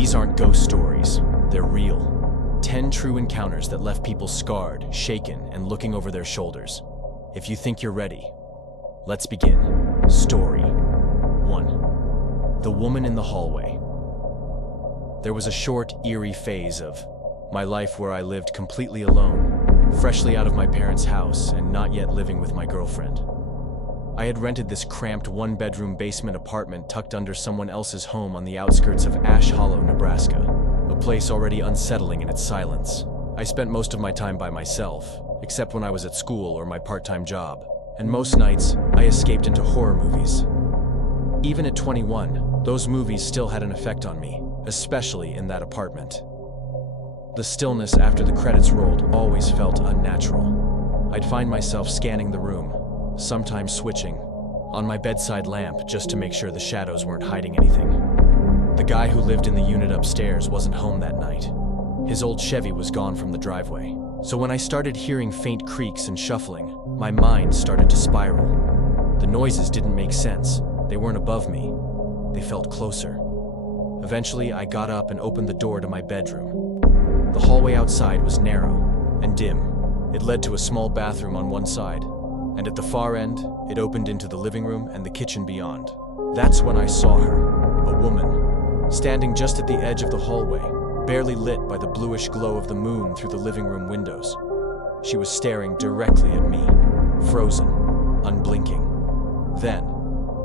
These aren't ghost stories, they're real. 10 true encounters that left people scarred, shaken, and looking over their shoulders. If you think you're ready, let's begin. Story 1. The Woman in the Hallway. There was a short, eerie phase of my life where I lived completely alone, freshly out of my parents' house and not yet living with my girlfriend. I had rented this cramped one-bedroom basement apartment tucked under someone else's home on the outskirts of Ash Hollow, Nebraska, a place already unsettling in its silence. I spent most of my time by myself, except when I was at school or my part-time job, and most nights I escaped into horror movies. Even at 21, those movies still had an effect on me, especially in that apartment. The stillness after the credits rolled always felt unnatural. I'd find myself scanning the room, sometimes switching on my bedside lamp just to make sure the shadows weren't hiding anything. The guy who lived in the unit upstairs wasn't home that night. His old Chevy was gone from the driveway. So when I started hearing faint creaks and shuffling, my mind started to spiral. The noises didn't make sense. They weren't above me. They felt closer. Eventually, I got up and opened the door to my bedroom. The hallway outside was narrow and dim. It led to a small bathroom on one side, and at the far end, it opened into the living room and the kitchen beyond. That's when I saw her, a woman, standing just at the edge of the hallway, barely lit by the bluish glow of the moon through the living room windows. She was staring directly at me, frozen, unblinking. Then,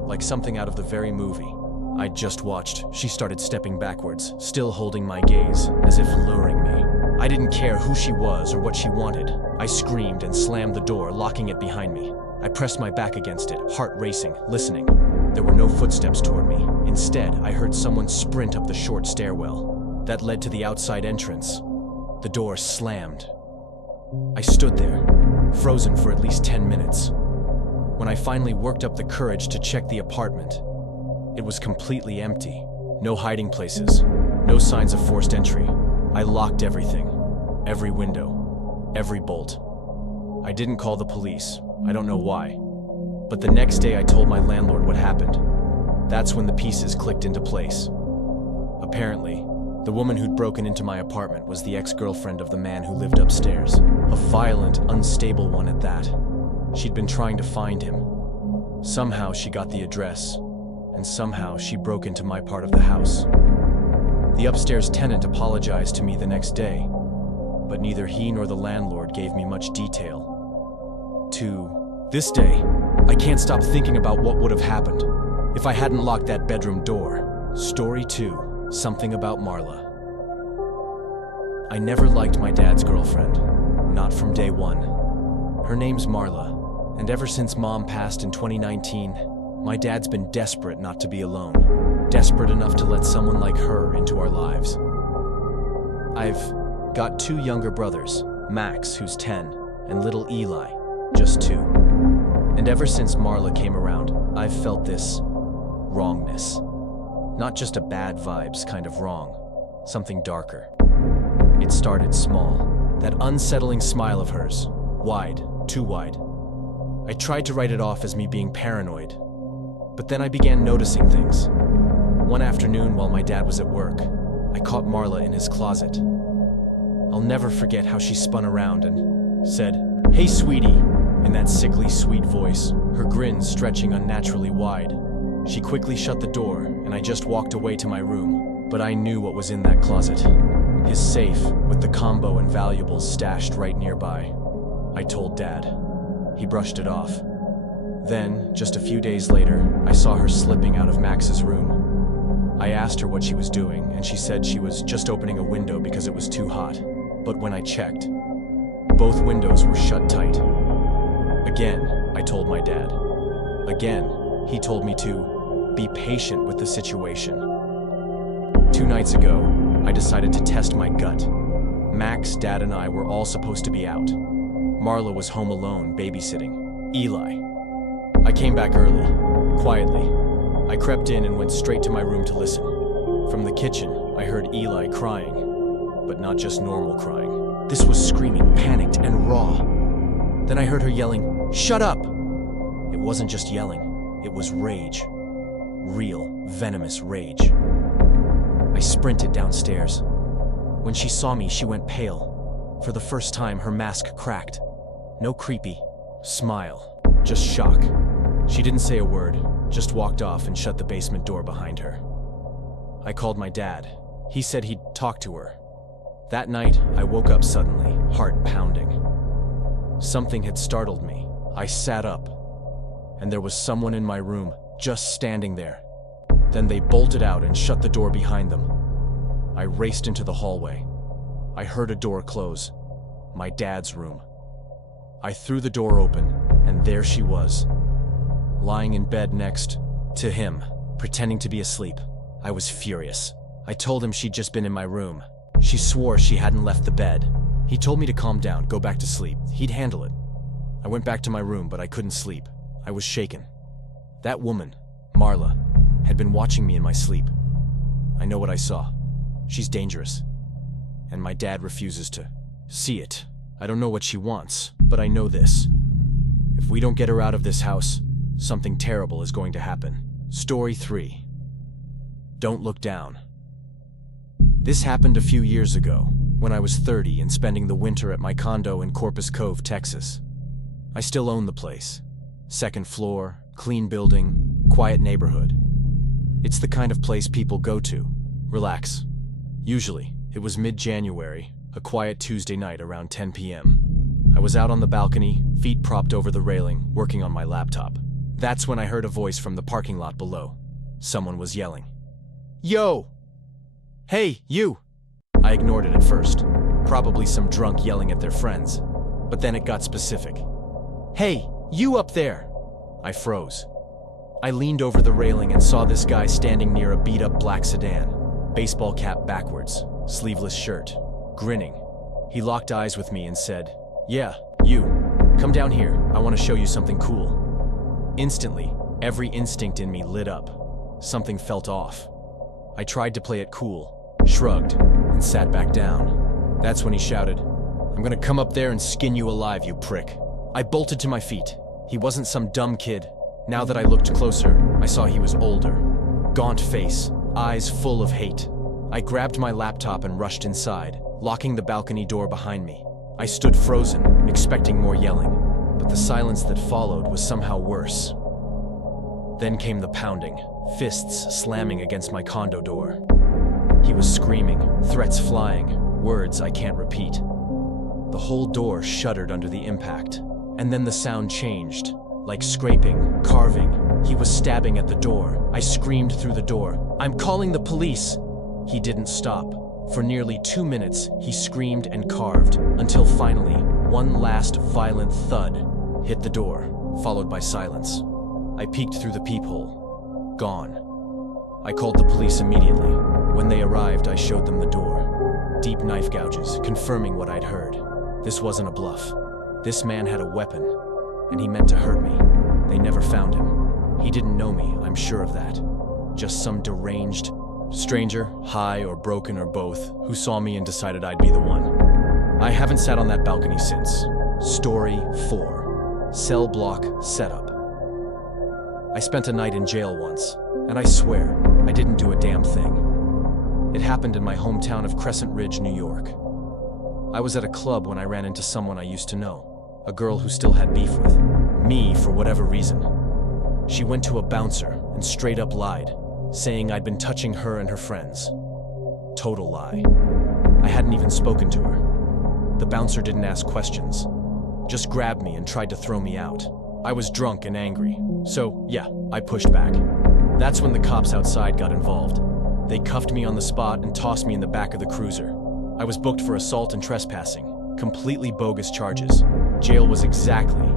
like something out of the very movie I'd just watched, she started stepping backwards, still holding my gaze, as if luring me. I didn't care who she was or what she wanted. I screamed and slammed the door, locking it behind me. I pressed my back against it, heart racing, listening. There were no footsteps toward me. Instead, I heard someone sprint up the short stairwell that led to the outside entrance. The door slammed. I stood there, frozen for at least 10 minutes. When I finally worked up the courage to check the apartment, it was completely empty. No hiding places, no signs of forced entry. I locked everything, every window, every bolt. I didn't call the police. I don't know why. But the next day I told my landlord what happened. That's when the pieces clicked into place. Apparently, the woman who'd broken into my apartment was the ex-girlfriend of the man who lived upstairs. A violent, unstable one at that. She'd been trying to find him. Somehow she got the address, and somehow she broke into my part of the house. The upstairs tenant apologized to me the next day, but neither he nor the landlord gave me much detail. To this day, I can't stop thinking about what would have happened if I hadn't locked that bedroom door. Story 2, Something About Marla. I never liked my dad's girlfriend, not from day one. Her name's Marla, and ever since Mom passed in 2019, my dad's been desperate not to be alone. Desperate enough to let someone like her into our lives. I've got 2 younger brothers, Max, who's 10, and little Eli, just 2. And ever since Marla came around, I've felt this wrongness. Not just a bad vibes kind of wrong, something darker. It started small, that unsettling smile of hers, wide, too wide. I tried to write it off as me being paranoid, but then I began noticing things. One afternoon while my dad was at work, I caught Marla in his closet. I'll never forget how she spun around and said, "Hey, sweetie," in that sickly sweet voice, her grin stretching unnaturally wide. She quickly shut the door, and I just walked away to my room, but I knew what was in that closet. His safe, with the combo and valuables stashed right nearby. I told Dad. He brushed it off. Then, just a few days later, I saw her slipping out of Max's room. I asked her what she was doing, and she said she was just opening a window because it was too hot. But when I checked, both windows were shut tight. Again, I told my dad. Again, he told me to be patient with the situation. 2 nights ago, I decided to test my gut. Max, Dad, and I were all supposed to be out. Marla was home alone, babysitting Eli. I came back early, quietly. I crept in and went straight to my room to listen. From the kitchen, I heard Eli crying, but not just normal crying. This was screaming, panicked, and raw. Then I heard her yelling, "Shut up!" It wasn't just yelling, it was rage. Real, venomous rage. I sprinted downstairs. When she saw me, she went pale. For the first time, her mask cracked. No creepy smile, just shock. She didn't say a word, just walked off and shut the basement door behind her. I called my dad. He said he'd talk to her. That night, I woke up suddenly, heart pounding. Something had startled me. I sat up, and there was someone in my room, just standing there. Then they bolted out and shut the door behind them. I raced into the hallway. I heard a door close. My dad's room. I threw the door open, and there she was, lying in bed next to him, pretending to be asleep. I was furious. I told him she'd just been in my room. She swore she hadn't left the bed. He told me to calm down, go back to sleep. He'd handle it. I went back to my room, but I couldn't sleep. I was shaken. That woman, Marla, had been watching me in my sleep. I know what I saw. She's dangerous. And my dad refuses to see it. I don't know what she wants, but I know this. If we don't get her out of this house, something terrible is going to happen. Story 3. Don't look down. This happened a few years ago, when I was 30 and spending the winter at my condo in Corpus Cove, Texas. I still own the place. Second floor, clean building, quiet neighborhood. It's the kind of place people go to, relax. Usually, it was mid-January, a quiet Tuesday night around 10 p.m. I was out on the balcony, feet propped over the railing, working on my laptop. That's when I heard a voice from the parking lot below. Someone was yelling. Yo! Hey, you! I ignored it at first. Probably some drunk yelling at their friends. But then it got specific. Hey, you up there! I froze. I leaned over the railing and saw this guy standing near a beat-up black sedan. Baseball cap backwards, sleeveless shirt, grinning. He locked eyes with me and said, "Yeah, you. Come down here. I want to show you something cool." Instantly, every instinct in me lit up. Something felt off. I tried to play it cool, shrugged, and sat back down. That's when he shouted, "I'm gonna come up there and skin you alive, you prick." I bolted to my feet. He wasn't some dumb kid. Now that I looked closer, I saw he was older. Gaunt face, eyes full of hate. I grabbed my laptop and rushed inside, locking the balcony door behind me. I stood frozen, expecting more yelling, but the silence that followed was somehow worse. Then came the pounding, fists slamming against my condo door. He was screaming, threats flying, words I can't repeat. The whole door shuddered under the impact, and then the sound changed, like scraping, carving. He was stabbing at the door. I screamed through the door, "I'm calling the police!" He didn't stop. For nearly 2 minutes, he screamed and carved, until finally, one last violent thud hit the door, followed by silence. I peeked through the peephole. Gone. I called the police immediately. When they arrived, I showed them the door. Deep knife gouges, confirming what I'd heard. This wasn't a bluff. This man had a weapon, and he meant to hurt me. They never found him. He didn't know me, I'm sure of that. Just some deranged stranger, high or broken or both, who saw me and decided I'd be the one. I haven't sat on that balcony since. Story 4. Cell block setup. I spent a night in jail once, and I swear, I didn't do a damn thing. It happened in my hometown of Crescent Ridge, New York. I was at a club when I ran into someone I used to know, a girl who still had beef with me for whatever reason. She went to a bouncer and straight up lied, saying I'd been touching her and her friends. Total lie. I hadn't even spoken to her. The bouncer didn't ask questions, just grabbed me and tried to throw me out. I was drunk and angry, so yeah, I pushed back. That's when the cops outside got involved. They cuffed me on the spot and tossed me in the back of the cruiser. I was booked for assault and trespassing, completely bogus charges. Jail was exactly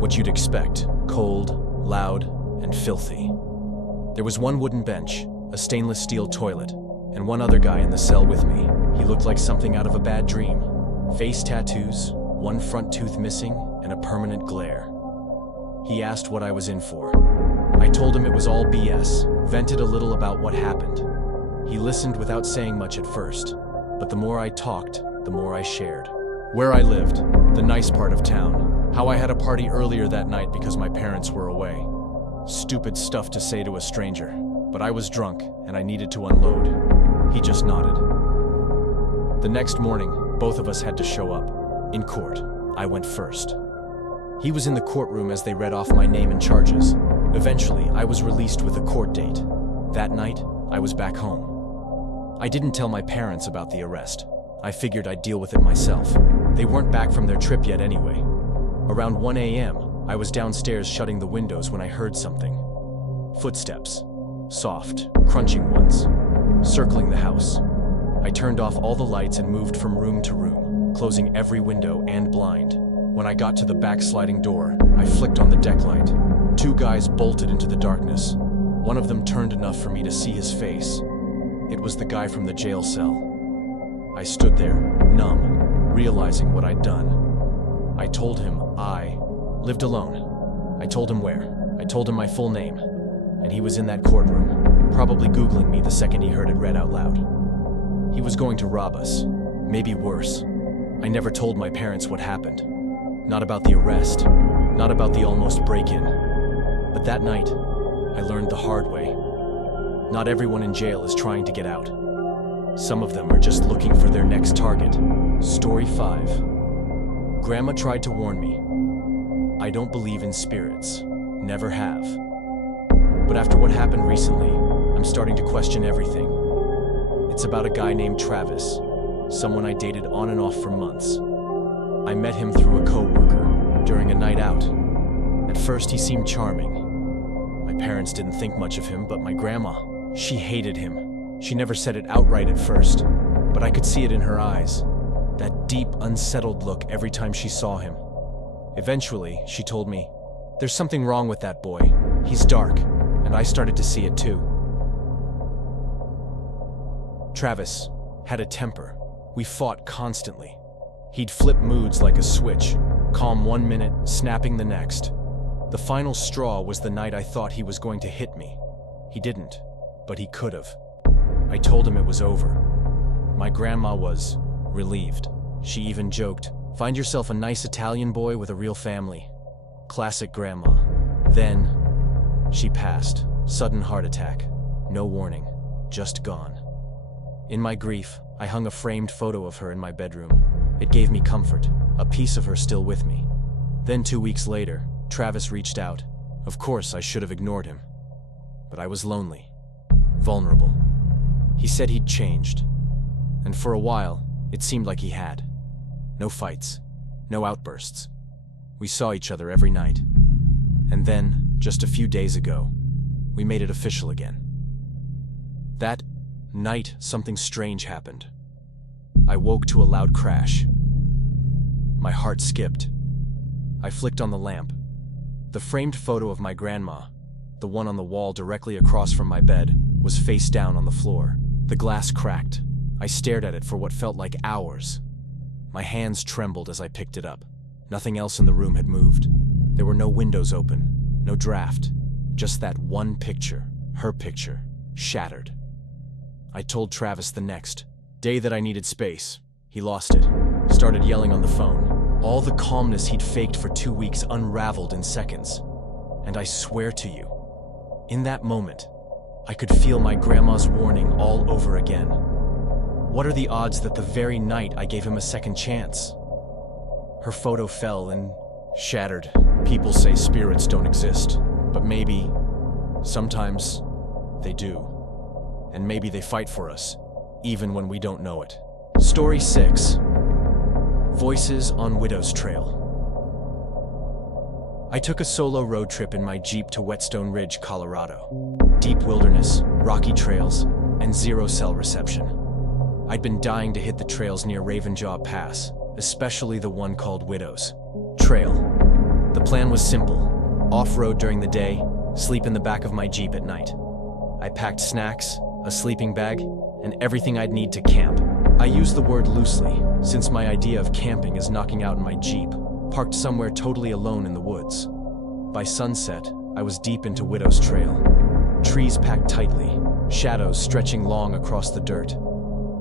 what you'd expect, cold, loud, and filthy. There was one wooden bench, a stainless steel toilet, and one other guy in the cell with me. He looked like something out of a bad dream. Face tattoos, one front tooth missing, and a permanent glare. He asked what I was in for. I told him it was all BS, vented a little about what happened. He listened without saying much at first, but the more I talked, the more I shared. Where I lived, the nice part of town, how I had a party earlier that night because my parents were away. Stupid stuff to say to a stranger, but I was drunk and I needed to unload. He just nodded. The next morning, both of us had to show up. In court, I went first. He was in the courtroom as they read off my name and charges. Eventually, I was released with a court date. That night, I was back home. I didn't tell my parents about the arrest. I figured I'd deal with it myself. They weren't back from their trip yet anyway. Around 1 a.m., I was downstairs shutting the windows when I heard something. Footsteps. Soft, crunching ones. Circling the house. I turned off all the lights and moved from room to room, closing every window and blind. When I got to the back sliding door, I flicked on the deck light. Two guys bolted into the darkness. One of them turned enough for me to see his face. It was the guy from the jail cell. I stood there, numb, realizing what I'd done. I told him I lived alone. I told him where. I told him my full name. And he was in that courtroom, probably Googling me the second he heard it read out loud. He was going to rob us. Maybe worse. I never told my parents what happened. Not about the arrest. Not about the almost break-in. But that night, I learned the hard way. Not everyone in jail is trying to get out. Some of them are just looking for their next target. Story 5. Grandma tried to warn me. I don't believe in spirits. Never have. But after what happened recently, I'm starting to question everything. It's about a guy named Travis, someone I dated on and off for months. I met him through a coworker during a night out. At first, he seemed charming. My parents didn't think much of him, but my grandma, she hated him. She never said it outright at first, but I could see it in her eyes. That deep, unsettled look every time she saw him. Eventually, she told me, "There's something wrong with that boy. He's dark." And I started to see it too. Travis had a temper. We fought constantly. He'd flip moods like a switch, calm 1 minute, snapping the next. The final straw was the night I thought he was going to hit me. He didn't, but he could have. I told him it was over. My grandma was relieved. She even joked, "Find yourself a nice Italian boy with a real family." Classic grandma. Then, she passed. Sudden heart attack. No warning. Just gone. In my grief, I hung a framed photo of her in my bedroom. It gave me comfort, a piece of her still with me. Then 2 weeks later, Travis reached out. Of course, I should have ignored him. But I was lonely. Vulnerable. He said he'd changed. And for a while, it seemed like he had. No fights. No outbursts. We saw each other every night. And then, just a few days ago, we made it official again. That night, something strange happened. I woke to a loud crash. My heart skipped. I flicked on the lamp. The framed photo of my grandma, the one on the wall directly across from my bed, was face down on the floor. The glass cracked. I stared at it for what felt like hours. My hands trembled as I picked it up. Nothing else in the room had moved. There were no windows open, no draft. Just that one picture, her picture, shattered. I told Travis the next day that I needed space. He lost it, started yelling on the phone. All the calmness he'd faked for 2 weeks unraveled in seconds. And I swear to you, in that moment, I could feel my grandma's warning all over again. What are the odds that the very night I gave him a second chance? Her photo fell and shattered. People say spirits don't exist, but maybe, sometimes, they do. And maybe they fight for us, even when we don't know it. Story 6. Voices on Widow's Trail. I took a solo road trip in my Jeep to Whetstone Ridge, Colorado. Deep wilderness, rocky trails, and zero cell reception. I'd been dying to hit the trails near Ravenjaw Pass, especially the one called Widow's Trail. The plan was simple. Off-road during the day, sleep in the back of my Jeep at night. I packed snacks, a sleeping bag, and everything I'd need to camp. I use the word loosely, since my idea of camping is knocking out in my Jeep, parked somewhere totally alone in the woods. By sunset, I was deep into Widow's Trail. Trees packed tightly, shadows stretching long across the dirt.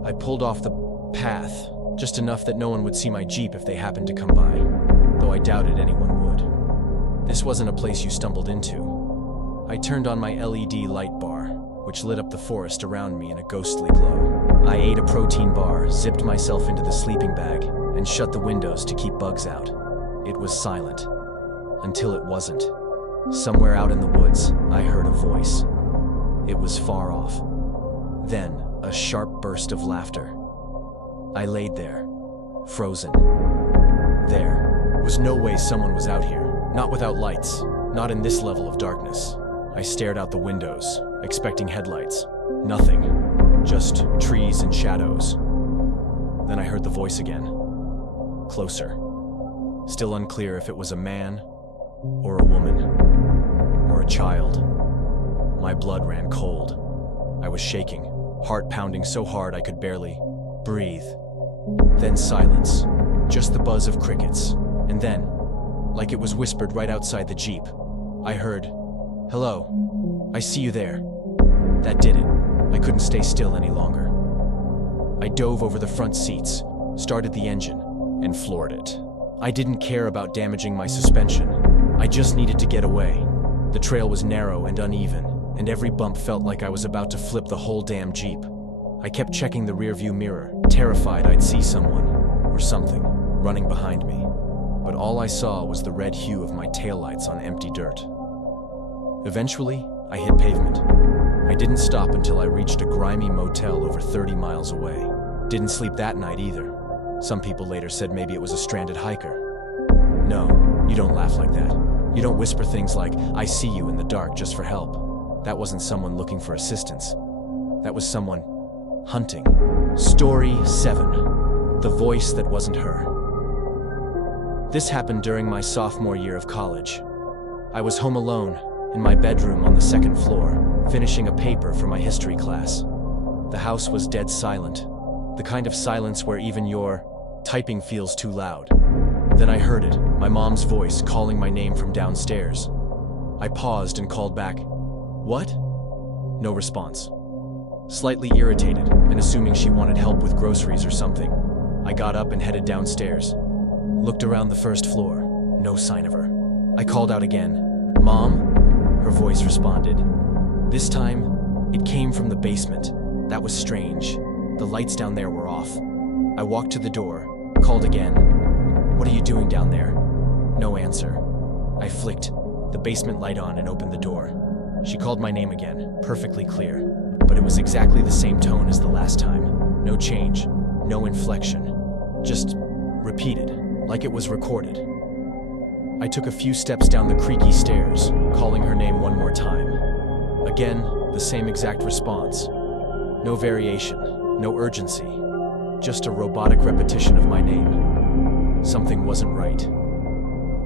I pulled off the path, just enough that no one would see my Jeep if they happened to come by, though I doubted anyone would. This wasn't a place you stumbled into. I turned on my LED light bar, which lit up the forest around me in a ghostly glow. I ate a protein bar, zipped myself into the sleeping bag, and shut the windows to keep bugs out. It was silent. Until it wasn't. Somewhere out in the woods, I heard a voice. It was far off. Then, a sharp burst of laughter. I laid there, frozen. There was no way someone was out here. Not without lights. Not in this level of darkness. I stared out the windows, expecting headlights. Nothing. Just trees and shadows. Then I heard the voice again. Closer. Still unclear if it was a man, or a woman, or a child. My blood ran cold. I was shaking, heart pounding so hard I could barely breathe. Then silence. Just the buzz of crickets. And then, like it was whispered right outside the Jeep, I heard, "Hello, I see you there." That did it. I couldn't stay still any longer. I dove over the front seats, started the engine, and floored it. I didn't care about damaging my suspension. I just needed to get away. The trail was narrow and uneven, and every bump felt like I was about to flip the whole damn Jeep. I kept checking the rearview mirror, terrified I'd see someone, or something, running behind me. But all I saw was the red hue of my taillights on empty dirt. Eventually, I hit pavement. I didn't stop until I reached a grimy motel over 30 miles away. Didn't sleep that night either. Some people later said maybe it was a stranded hiker. No, you don't laugh like that. You don't whisper things like, "I see you" in the dark just for help. That wasn't someone looking for assistance. That was someone hunting. Story 7. The voice that wasn't her. This happened during my sophomore year of college. I was home alone, in my bedroom on the second floor, finishing a paper for my history class. The house was dead silent, the kind of silence where even your typing feels too loud. Then I heard it, my mom's voice calling my name from downstairs. I paused and called back, "What?" No response. Slightly irritated, and assuming she wanted help with groceries or something, I got up and headed downstairs. Looked around the first floor, no sign of her. I called out again, "Mom?" Her voice responded. This time, it came from the basement. That was strange. The lights down there were off. I walked to the door, called again. "What are you doing down there?" No answer. I flicked the basement light on and opened the door. She called my name again, perfectly clear, but it was exactly the same tone as the last time. No change, no inflection, just repeated, like it was recorded. I took a few steps down the creaky stairs, calling her name one more time. Again, the same exact response. No variation, no urgency, just a robotic repetition of my name. Something wasn't right.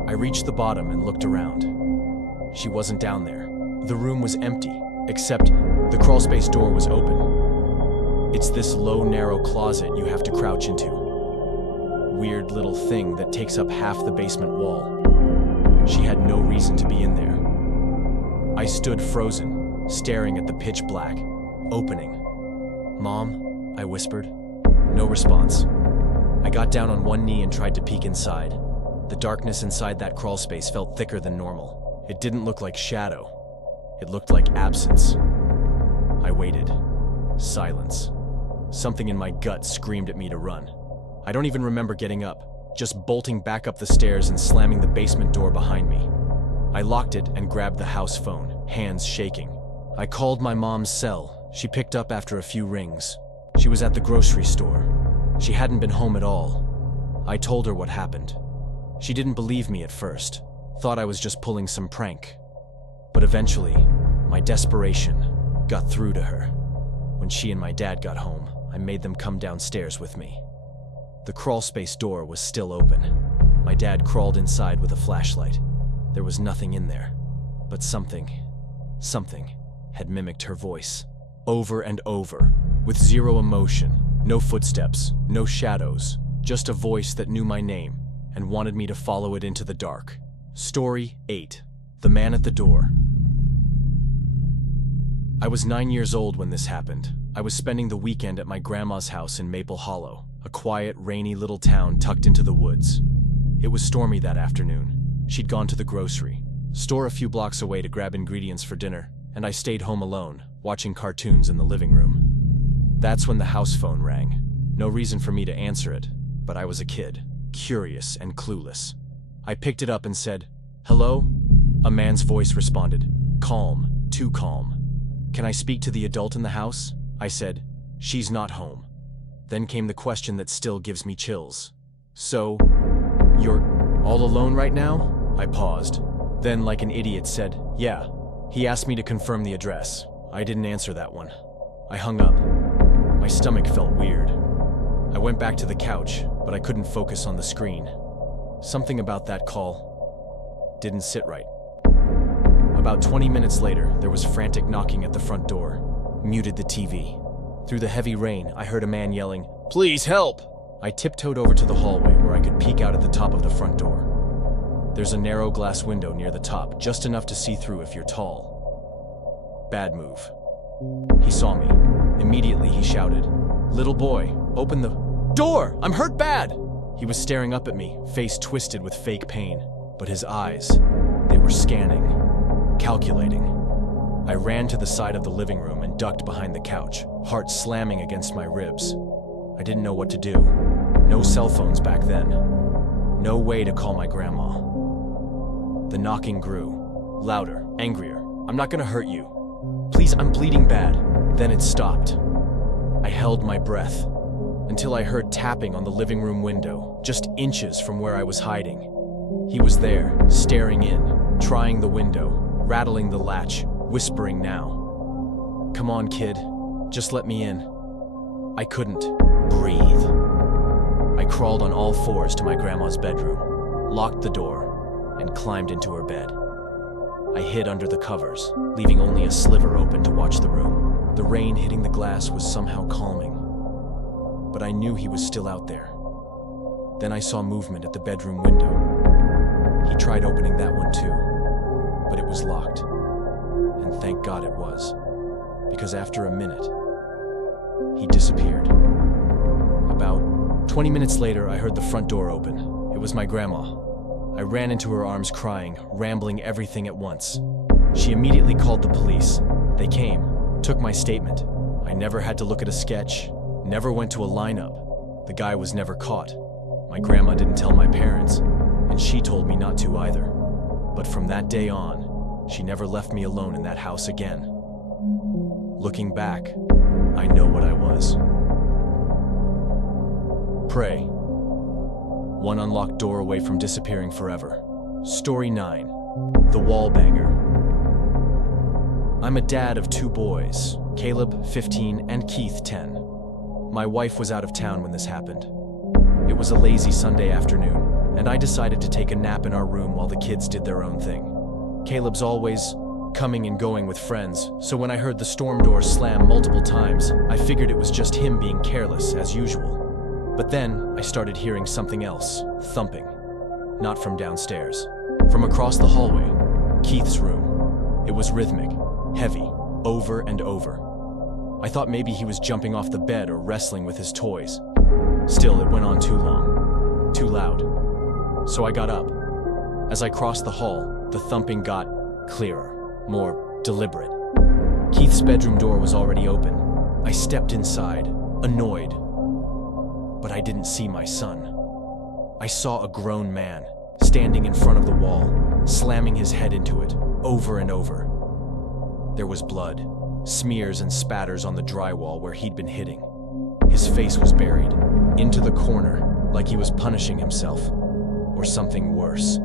I reached the bottom and looked around. She wasn't down there. The room was empty, except the crawlspace door was open. It's this low, narrow closet you have to crouch into. Weird little thing that takes up half the basement wall. She had no reason to be in there. I stood frozen, staring at the pitch black, opening. "Mom?" I whispered. No response. I got down on one knee and tried to peek inside. The darkness inside that crawlspace felt thicker than normal. It didn't look like shadow. It looked like absence. I waited. Silence. Something in my gut screamed at me to run. I don't even remember getting up, just bolting back up the stairs and slamming the basement door behind me. I locked it and grabbed the house phone, hands shaking. I called my mom's cell. She picked up after a few rings. She was at the grocery store. She hadn't been home at all. I told her what happened. She didn't believe me at first, thought I was just pulling some prank. But eventually, my desperation got through to her. When she and my dad got home, I made them come downstairs with me. The crawlspace door was still open. My dad crawled inside with a flashlight. There was nothing in there, but something had mimicked her voice. Over and over, with zero emotion, no footsteps, no shadows, just a voice that knew my name and wanted me to follow it into the dark. Story 8. The Man at the Door. I was 9 years old when this happened. I was spending the weekend at my grandma's house in Maple Hollow, a quiet, rainy little town tucked into the woods. It was stormy that afternoon. She'd gone to the grocery store a few blocks away to grab ingredients for dinner, and I stayed home alone, watching cartoons in the living room. That's when the house phone rang. No reason for me to answer it, but I was a kid, curious and clueless. I picked it up and said, "Hello?" A man's voice responded, calm, too calm. "Can I speak to the adult in the house?" I said, "She's not home." Then came the question that still gives me chills. "So, you're all alone right now?" I paused. Then, like an idiot, said, "Yeah." He asked me to confirm the address. I didn't answer that one. I hung up. My stomach felt weird. I went back to the couch, but I couldn't focus on the screen. Something about that call didn't sit right. About 20 minutes later, there was frantic knocking at the front door. Muted the TV. Through the heavy rain, I heard a man yelling, "Please help!" I tiptoed over to the hallway where I could peek out at the top of the front door. There's a narrow glass window near the top, just enough to see through if you're tall. Bad move. He saw me. Immediately he shouted, "Little boy, open the door! I'm hurt bad!" He was staring up at me, face twisted with fake pain. But his eyes, they were scanning, calculating. I ran to the side of the living room and ducked behind the couch, heart slamming against my ribs. I didn't know what to do. No cell phones back then. No way to call my grandma. The knocking grew, louder, angrier. "I'm not gonna hurt you. Please, I'm bleeding bad." Then it stopped. I held my breath until I heard tapping on the living room window, just inches from where I was hiding. He was there, staring in, trying the window, rattling the latch, whispering now. "Come on, kid. Just let me in." I couldn't breathe. I crawled on all fours to my grandma's bedroom, locked the door, and climbed into her bed. I hid under the covers, leaving only a sliver open to watch the room. The rain hitting the glass was somehow calming, but I knew he was still out there. Then I saw movement at the bedroom window. He tried opening that one too, but it was locked. And thank God it was, because after a minute, he disappeared. About 20 minutes later, I heard the front door open. It was my grandma. I ran into her arms crying, rambling everything at once. She immediately called the police. They came, took my statement. I never had to look at a sketch, never went to a lineup. The guy was never caught. My grandma didn't tell my parents, and she told me not to either. But from that day on, she never left me alone in that house again. Looking back, I know what I was. Prey. One unlocked door away from disappearing forever. Story 9. The Wall Banger. I'm a dad of 2 boys, Caleb, 15, and Keith, 10. My wife was out of town when this happened. It was a lazy Sunday afternoon, and I decided to take a nap in our room while the kids did their own thing. Caleb's always coming and going with friends, so when I heard the storm door slam multiple times, I figured it was just him being careless, as usual. But then, I started hearing something else, thumping. Not from downstairs. From across the hallway, Keith's room. It was rhythmic, heavy, over and over. I thought maybe he was jumping off the bed or wrestling with his toys. Still, it went on too long, too loud. So I got up. As I crossed the hall, the thumping got clearer, more deliberate. Keith's bedroom door was already open. I stepped inside, annoyed. But I didn't see my son. I saw a grown man, standing in front of the wall, slamming his head into it, over and over. There was blood, smears and spatters on the drywall where he'd been hitting. His face was buried, into the corner, like he was punishing himself, or something worse.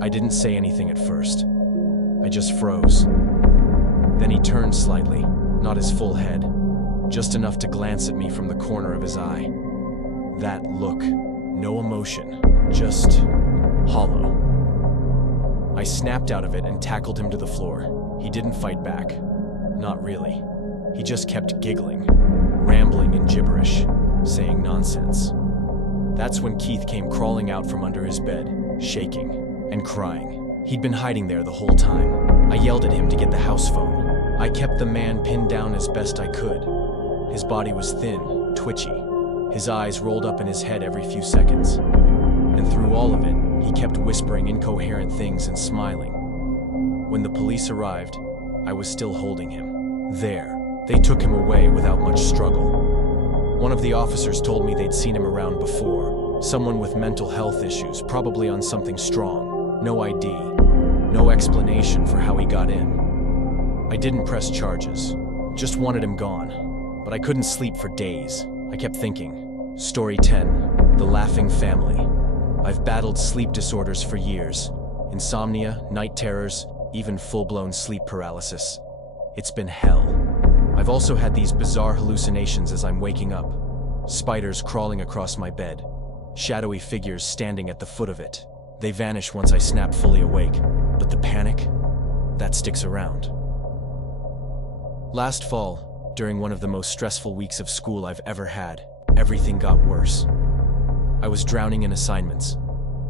I didn't say anything at first. I just froze. Then he turned slightly, not his full head, just enough to glance at me from the corner of his eye. That look, no emotion, just hollow. I snapped out of it and tackled him to the floor. He didn't fight back. Not really. He just kept giggling, rambling in gibberish, saying nonsense. That's when Keith came crawling out from under his bed, shaking and crying. He'd been hiding there the whole time. I yelled at him to get the house phone. I kept the man pinned down as best I could. His body was thin, twitchy. His eyes rolled up in his head every few seconds. And through all of it, he kept whispering incoherent things and smiling. When the police arrived, I was still holding him, there, They took him away without much struggle. One of the officers told me they'd seen him around before. Someone with mental health issues, probably on something strong. No ID. No explanation for how he got in. I didn't press charges. Just wanted him gone. But I couldn't sleep for days. I kept thinking. Story 10. The Laughing Family. I've battled sleep disorders for years. Insomnia, night terrors, even full-blown sleep paralysis. It's been hell. I've also had these bizarre hallucinations as I'm waking up. Spiders crawling across my bed. Shadowy figures standing at the foot of it. They vanish once I snap fully awake. But the panic? That sticks around. Last fall, during one of the most stressful weeks of school I've ever had, everything got worse. I was drowning in assignments.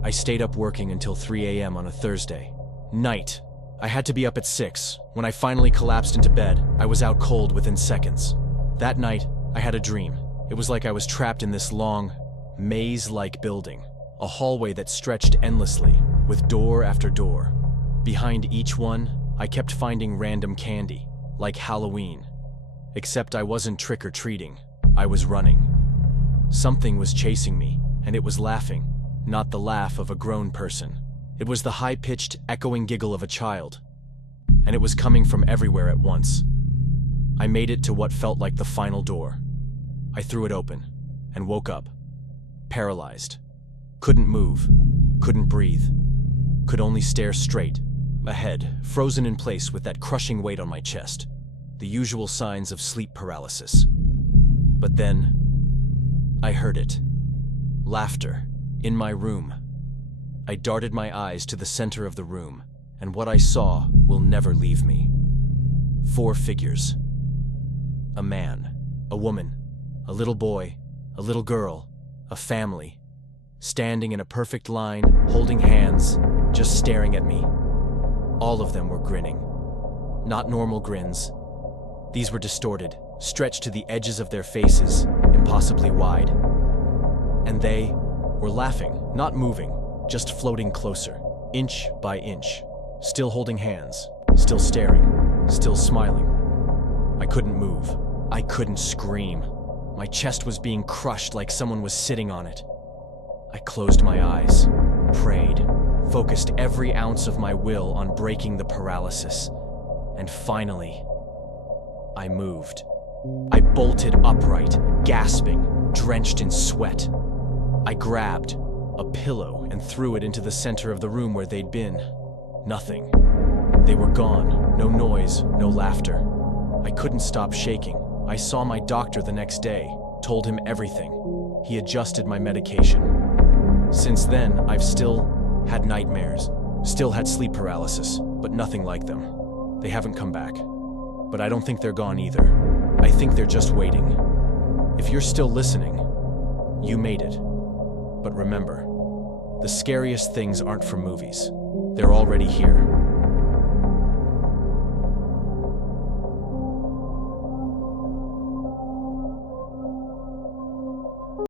I stayed up working until 3 a.m. on a Thursday. Night. I had to be up at 6. When I finally collapsed into bed, I was out cold within seconds. That night, I had a dream. It was like I was trapped in this long, maze-like building. A hallway that stretched endlessly, with door after door. Behind each one, I kept finding random candy, like Halloween. Except I wasn't trick-or-treating. I was running. Something was chasing me, and it was laughing. Not the laugh of a grown person. It was the high-pitched, echoing giggle of a child. And it was coming from everywhere at once. I made it to what felt like the final door. I threw it open, and woke up. Paralyzed. Couldn't move. Couldn't breathe. Could only stare straight, ahead, frozen in place with that crushing weight on my chest. The usual signs of sleep paralysis. But then, I heard it. Laughter. In my room. I darted my eyes to the center of the room, and what I saw will never leave me. 4 figures. A man, a woman, a little boy, a little girl, a family, standing in a perfect line, holding hands, just staring at me. All of them were grinning. Not normal grins. These were distorted, stretched to the edges of their faces, impossibly wide. And they were laughing, not moving, just floating closer, inch by inch, still holding hands, still staring, still smiling. I couldn't move. I couldn't scream. My chest was being crushed like someone was sitting on it. I closed my eyes, prayed, focused every ounce of my will on breaking the paralysis. And finally, I moved. I bolted upright, gasping, drenched in sweat. I grabbed a pillow and threw it into the center of the room where they'd been. Nothing. They were gone. No noise, no laughter. I couldn't stop shaking. I saw my doctor the next day, told him everything. He adjusted my medication. Since then, I've still had nightmares, still had sleep paralysis, but nothing like them. They haven't come back. But I don't think they're gone either. I think they're just waiting. If you're still listening, you made it. But remember, the scariest things aren't from movies. They're already here.